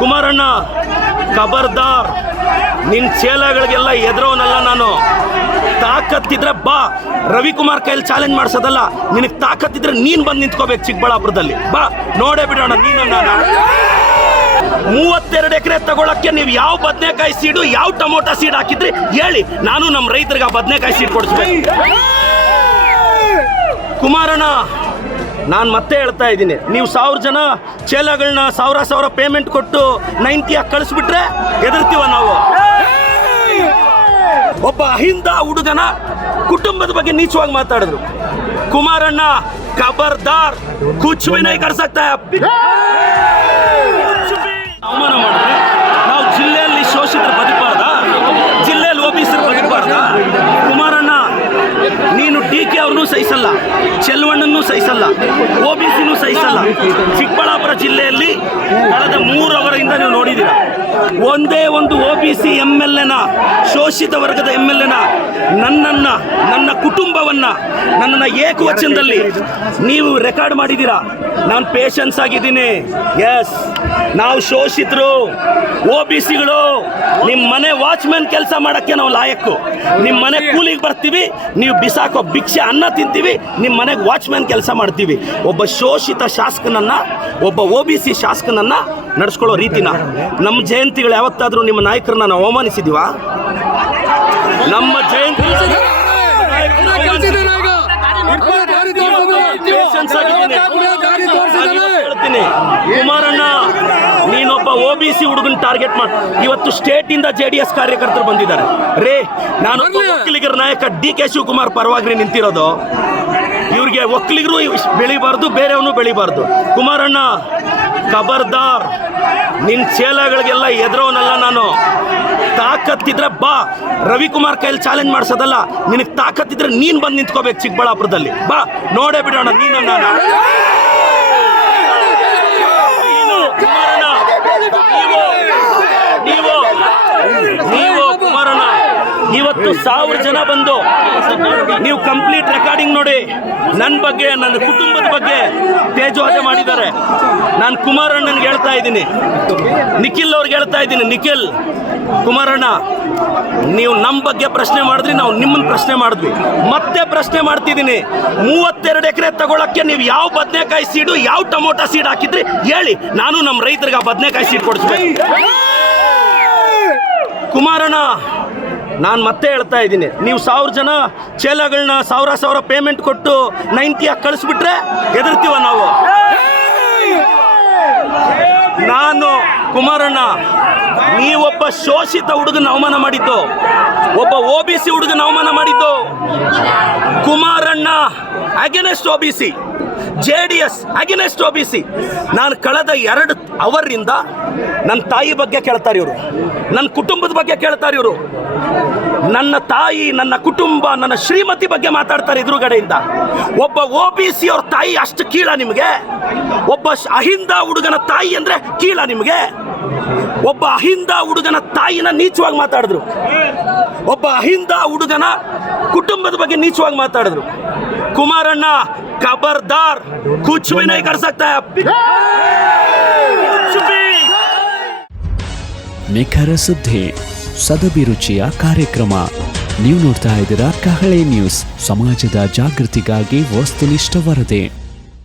ಕುಮಾರಣ್ಣ ಖಬರ್ದಾರ್, ನಿನ್ನ ಚೇಲಗಳಿಗೆಲ್ಲ ಎದುರೋನಲ್ಲ ನಾನು. ತಾಕತ್ತಿದ್ರೆ ಬಾ, ರವಿಕುಮಾರ್ ಕೈಲಿ ಚಾಲೆಂಜ್ ಮಾಡಿಸೋದಲ್ಲ. ನಿನಗೆ ತಾಕತ್ತಿದ್ರೆ ನೀನು ಬಂದು ನಿಂತ್ಕೋಬೇಕು ಚಿಕ್ಕಬಳ್ಳಾಪುರದಲ್ಲಿ. ಬಾ, ನೋಡೇ ಬಿಡೋಣ ನೀನು. 32 ಎಕರೆ ತಗೊಳಕ್ಕೆ ನೀವು ಯಾವ ಬದನೆಕಾಯಿ ಸೀಡು, ಯಾವ ಟೊಮೊಟೊ ಸೀಡ್ ಹಾಕಿದ್ರಿ ಹೇಳಿ, ನಾನು ನಮ್ಮ ರೈತರಿಗೆ ಆ ಬದನೆಕಾಯಿ ಸೀಡ್ ಕೊಡಿಸ್ಬೇಕು. ಕುಮಾರಣ್ಣ, ನಾನು ಮತ್ತೆ ಹೇಳ್ತಾ ಇದ್ದೀನಿ, ನೀವು 1000 ಜನ ಚೇಲಗಳನ್ನ 1000 ಪೇಮೆಂಟ್ ಕೊಟ್ಟು 90 ಕಳಿಸ್ಬಿಟ್ರೆ ಎದುರ್ತೀವ ನಾವು. ಒಬ್ಬ ಅಹಿಂದ ಹುಡುಗನ ಕುಟುಂಬದ ಬಗ್ಗೆ ನೀಚವಾಗಿ ಮಾತಾಡಿದ್ರು. ಕುಮಾರಣ್ಣ ಖಬರ್ದಾರ್, ಕುಚ್ ಭಿ ನಹೀ ಕರ್ ಸಕ್ತಾ. ಅವಮಾನ ಮಾಡಿದ್ರೆ ನಾವು ಜಿಲ್ಲೆಯಲ್ಲಿ ಶೋಷಿತರು ಬದುಕಬಾರ್ದ? ಜಿಲ್ಲೆಯಲ್ಲಿ ಓಬಿಸಿ ಬದುಕಬಾರ್ದ? ಕುಮಾರಣ್ಣ, ನೀನು DK ಅವ್ರನ್ನೂ ಸಹಿಸಲ್ಲ, ಚೆಲ್ವಣ್ಣನೂ ಸಹಿಸಲ್ಲ, OBCನೂ ಸಹಿಸಲ್ಲ. ಚಿಕ್ಕಬಳ್ಳಾಪುರ ಜಿಲ್ಲೆಯಲ್ಲಿ ಕಳೆದ 3 ಅವರಿಂದ ನೀವು ನೋಡಿದ್ದೀರ, ಒಂದೇ ಒಂದು OBC MLA ನ, ಶೋಷಿತ ವರ್ಗದ MLA ನ, ನನ್ನ ಕುಟುಂಬವನ್ನ, ನನ್ನನ್ನು ಏಕವಚನದಲ್ಲಿ ನೀವು ರೆಕಾರ್ಡ್ ಮಾಡಿದ್ದೀರಾ. ನಾನು ಪೇಷನ್ಸ್ ಆಗಿದ್ದೀನಿ. ಎಸ್, ನಾವು ಶೋಷಿತರು, OBCಗಳು. ನಿಮ್ಮ ಮನೆ ವಾಚ್ಮ್ಯಾನ್ ಕೆಲಸ ಮಾಡೋಕ್ಕೆ ನಾವು ಲಾಯಕ್ಕು. ನಿಮ್ಮ ಮನೆ ಕೂಲಿಗೆ ಬರ್ತೀವಿ, ನೀವು ಬಿಸಾಕೋ ಭಿಕ್ಷೆ ಅನ್ನ ತಿಂತೀವಿ, ನಿಮ್ಮ ಮನೆಗೆ ವಾಚ್ಮ್ಯಾನ್ ಕೆಲಸ ಮಾಡ್ತೀವಿ. ಒಬ್ಬ ಶೋಷಿತ ಶಾಸಕನನ್ನ, ಒಬ್ಬ OBC ಶಾಸಕನನ್ನ ನಡೆಸ್ಕೊಳ್ಳೋ ರೀತಿನ, ನಮ್ಮ ಜಯಂತಿಗಳು ಯಾವತ್ತಾದರೂ ನಿಮ್ಮ ನಾಯಕರನ್ನ ನಾವು ಅವಮಾನಿಸಿದೀವ? ನಮ್ಮ ಜಯಂತಿ ಹೇಳ್ತೀನಿ, ಕುಮಾರಣ್ಣ, ನೀನೊಬ್ಬ OBC ಹುಡುಗನ ಟಾರ್ಗೆಟ್ ಮಾಡಿ ಇವತ್ತು ಸ್ಟೇಟ್ ಇಂದ JDS ಕಾರ್ಯಕರ್ತರು ಬಂದಿದ್ದಾರೆ ರೇ. ನಾನು ಒಕ್ಕಲಿಗರ ನಾಯಕ DK ಶಿವಕುಮಾರ್ ಪರವಾಗಿ ನಿಂತಿರೋದು. ಇವ್ರಿಗೆ ಒಕ್ಕಲಿಗರು ಬೆಳಿಬಾರ್ದು, ಬೇರೆಯವನು ಬೆಳಿಬಾರ್ದು. ಕುಮಾರಣ್ಣ ಖಬರ್ದಾರ್, ನಿನ್ನ ಚೇಲಗಳಿಗೆಲ್ಲ ಎದುರೋನಲ್ಲ ನಾನು. ತಾಕತ್ತಿದ್ರೆ ಬಾ, ರವಿಕುಮಾರ್ ಕೈಲಿ ಚಾಲೆಂಜ್ ಮಾಡಿಸೋದಲ್ಲ. ನಿನಗೆ ತಾಕತ್ತಿದ್ರೆ ನೀನು ಬಂದು ನಿಂತ್ಕೋಬೇಕು ಚಿಕ್ಕಬಳ್ಳಾಪುರದಲ್ಲಿ. ಬಾ, ನೋಡೇ ಬಿಡೋಣ ನೀನು. ನೀವು ಕುಮಾರಣ್ಣ, ಇವತ್ತು 1000 ಜನ ಬಂದು ನೀವು ಕಂಪ್ಲೀಟ್ ರೆಕಾರ್ಡಿಂಗ್ ನೋಡಿ, ನನ್ನ ಬಗ್ಗೆ, ನನ್ನ ಕುಟುಂಬದ ಬಗ್ಗೆ ತೇಜೋವಧೆ ಮಾಡಿದ್ದಾರೆ. ನಾನು ಕುಮಾರಣ್ಣನಿಗೆ ಹೇಳ್ತಾ ಇದ್ದೀನಿ, ನಿಖಿಲ್ ಅವ್ರಿಗೆ ಹೇಳ್ತಾ ಇದ್ದೀನಿ, ನಿಖಿಲ್, ಕುಮಾರಣ್ಣ, ನೀವು ನಮ್ಮ ಬಗ್ಗೆ ಪ್ರಶ್ನೆ ಮಾಡಿದ್ರಿ, ನಾವು ನಿಮ್ಮನ್ನು ಪ್ರಶ್ನೆ ಮಾಡಿದ್ವಿ, ಮತ್ತೆ ಪ್ರಶ್ನೆ ಮಾಡ್ತಿದ್ದೀನಿ. 32 ಎಕರೆ ತಗೊಳಕ್ಕೆ ನೀವು ಯಾವ ಬದನೆಕಾಯಿ ಸೀಡು, ಯಾವ ಟೊಮೊಟೊ ಸೀಡ್ ಹಾಕಿದ್ರಿ ಹೇಳಿ, ನಾನು ನಮ್ಮ ರೈತರಿಗೆ ಆ ಬದನೆಕಾಯಿ ಸೀಡ್ ಕೊಡಿಸ್ಬೇಕು. ಕುಮಾರಣ್ಣ, ನಾನು ಮತ್ತೆ ಹೇಳ್ತಾ ಇದ್ದೀನಿ, ನೀವು 1000 ಜನ ಚೇಲಗಳನ್ನ 1000 ಪೇಮೆಂಟ್ ಕೊಟ್ಟು 90 ಕಳಿಸ್ಬಿಟ್ರೆ ಎದುರ್ತೀವ ನಾವು. ನಾನು ಕುಮಾರಣ್ಣ, ನೀವೊಬ್ಬ ಶೋಷಿತ ಹುಡುಗನ ಅವಮಾನ ಮಾಡಿದ್ದು, ಒಬ್ಬ OBC ಹುಡುಗನ ಅವಮಾನ ಮಾಡಿದ್ದು. ಕುಮಾರಣ್ಣ against OBC, JDS against OBC. ನಾನು ಕಳೆದ 2 ಅವರಿಂದ ನನ್ನ ತಾಯಿ ಬಗ್ಗೆ ಕೇಳ್ತಾರೆ ಇವರು, ನನ್ನ ಕುಟುಂಬದ ಬಗ್ಗೆ ಕೇಳ್ತಾರೆ ಇವರು. ನನ್ನ ತಾಯಿ, ನನ್ನ ಕುಟುಂಬ, ನನ್ನ ಶ್ರೀಮತಿ ಬಗ್ಗೆ ಮಾತಾಡ್ತಾರೆ ಎದುರುಗಡೆಯಿಂದ. ಒಬ್ಬ OBC ಅವ್ರ ತಾಯಿ ಅಷ್ಟು ಕೀಳ ನಿಮಗೆ? ಒಬ್ಬ ಅಹಿಂದ ಹುಡುಗನ ತಾಯಿ ಅಂದ್ರೆ ಕೀಳ ನಿಮಗೆ? ಒಬ್ಬ ಅಹಿಂದ ಹುಡುಗನ ತಾಯಿನ ನೀಚವಾಗಿ ಮಾತಾಡಿದ್ರು, ಒಬ್ಬ ಅಹಿಂದ ಹುಡುಗನ ಕುಟುಂಬದ ಬಗ್ಗೆ ನೀಚವಾಗಿ ಮಾತಾಡಿದ್ರು. ಕುಮಾರಣ್ಣ ಖಬರ್ದಾರ್, ಕುಚ್ ಭಿ ನಹೀ ಕರ್ ಸಕ್ತಾ. ನಿಖರ ಸುದ್ದಿ, ಸದಭಿರುಚಿಯ ಕಾರ್ಯಕ್ರಮ. ನೀವು ನೋಡ್ತಾ ಇದ್ದೀರಾ ಕಹಳೆ ನ್ಯೂಸ್, ಸಮಾಜದ ಜಾಗೃತಿಗಾಗಿ ವಸ್ತುನಿಷ್ಠ ವರದಿ.